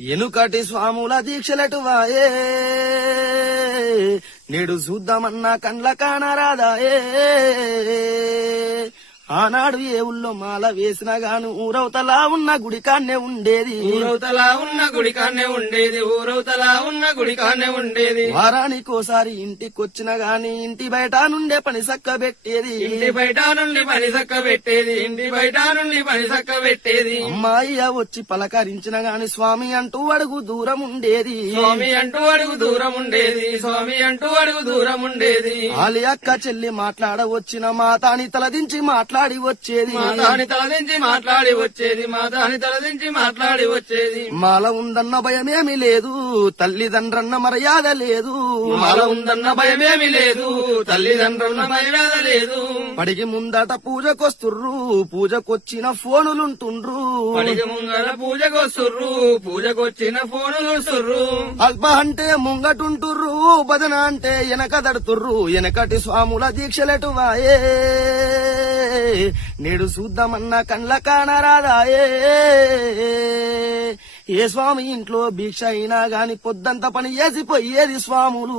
ఎనుకటి స్వాముల దీక్షలెటువాయే నేడు చూద్దామన్నా కండ్ల కానరాదాయే ఆనాడు ఏ ఊళ్ళో మాల వేసినా గాను ఊరవతలా ఉన్న గుడికాన్నే ఉండేది వారానికోసారి ఇంటికొచ్చిన గాని ఇంటి బయట నుండే పని సక్క పెట్టేది అమ్మాయి వచ్చి పలకరించిన గాని స్వామి అంటూ అడుగు దూరం ఉండేది ఆలి అక్క చెల్లి మాట్లాడవచ్చిన మాతాని తలదించి మాట్లాడి వచ్చేది మాల ఉందన్న భయమేమి లేదు తల్లిదండ్రన్న మర్యాద లేదు పడికి ముందట పూజకొచ్చిన ఫోనులుంటుండ్రు అల్ప అంటే ముంగటుంటుర్రు భజన అంటే వెనకదడుతుర్రు వెనకటి స్వాముల దీక్షలెటువాయే నేడు చూద్దామన్నా కండ్ల కానరాదాయే ఏ స్వామి ఇంట్లో భిక్ష అయినా గాని పొద్దంత పని చేసిపోయేది స్వాములు